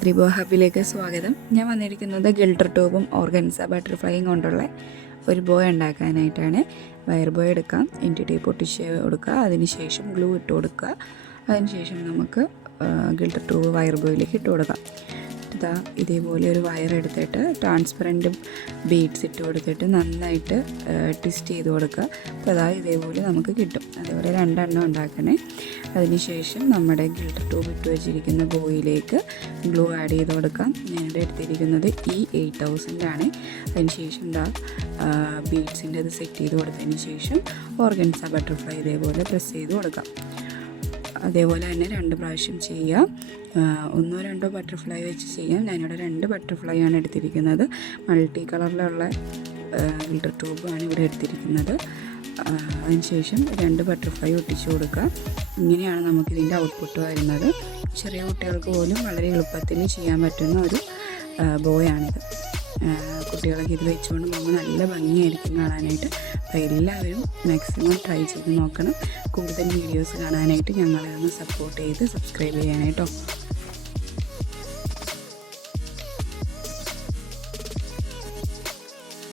ദ്രിബോ ഹബിലേക്ക് സ്വാഗതം. ഞാൻ വന്നിരിക്കുന്നത് ഗിൽട്ടർ ട്യൂബും ഓർഗൻസ ബട്ടർഫ്ലൈയും കൊണ്ടുള്ള ഒരു ബോ ഉണ്ടാക്കാനായിട്ടാണ്. വയർ ബോ എടുക്കാം, എൻഡ് ടേപ്പ് ഒട്ടിച്ച് കൊടുക്കുക, അതിനുശേഷം ഗ്ലൂ ഇട്ട് കൊടുക്കുക. അതിനുശേഷം നമുക്ക് ഗിൽട്ടർ ട്യൂബ് വയർ ബോയിലേക്ക് ഇട്ട് കൊടുക്കാം. ഇതേപോലെ ഒരു വയർ എടുത്തിട്ട് ട്രാൻസ്പെറൻറ്റും ബീഡ്സ് ഇട്ട് കൊടുത്തിട്ട് നന്നായിട്ട് ട്വിസ്റ്റ് ചെയ്ത് കൊടുക്കുക. അപ്പോൾ ഇതേപോലെ നമുക്ക് കിട്ടും. അതേപോലെ 2 എണ്ണം ഉണ്ടാക്കണേ. അതിനുശേഷം നമ്മുടെ ഗിൽട്ടർ ട്യൂബ് ഇട്ട് വെച്ചിരിക്കുന്ന ബോയിലേക്ക് ഗ്ലൂ ആഡ് ചെയ്ത് കൊടുക്കാം. ഞാനിവിടെ എടുത്തിരിക്കുന്നത് E8000 ആണ്. അതിനുശേഷം ബീഡ്സിൻ്റെ അത് സെറ്റ് ചെയ്ത് കൊടുത്തതിന് ശേഷം ഓർഗൻസ ബട്ടർഫ്ലൈ ഇതേപോലെ പ്രസ് ചെയ്ത് കൊടുക്കാം. അതേപോലെ തന്നെ 2 പ്രാവശ്യം ചെയ്യാം. 1-2 ബട്ടർഫ്ലൈ വെച്ച് ചെയ്യാം. ഞാനിവിടെ 2 ബട്ടർഫ്ലൈ ആണ് എടുത്തിരിക്കുന്നത്. മൾട്ടി കളറിലുള്ള ഗിൽട്ടർ ട്യൂബാണ് ഇവിടെ എടുത്തിരിക്കുന്നത്. അതിനുശേഷം 2 ബട്ടർഫ്ലൈ ഒട്ടിച്ചു കൊടുക്കുക. ഇങ്ങനെയാണ് നമുക്കിതിൻ്റെ ഔട്ട്പുട്ട് വരുന്നത്. ചെറിയ കുട്ടികൾക്ക് പോലും വളരെ എളുപ്പത്തിൽ ചെയ്യാൻ പറ്റുന്ന ഒരു ബോയാണിത്. കുട്ടികളൊക്കെ ഇത് വെച്ചുകൊണ്ട് പോകുമ്പോൾ നല്ല ഭംഗിയായിരിക്കും കാണാനായിട്ട്. അപ്പോൾ എല്ലാവരും മാക്സിമം ട്രൈ ചെയ്ത് നോക്കണം. കൂടുതൽ വീഡിയോസ് കാണാനായിട്ട് ഞങ്ങളെ ഒന്ന് സപ്പോർട്ട് ചെയ്ത് സബ്സ്ക്രൈബ് ചെയ്യാനായിട്ടോ.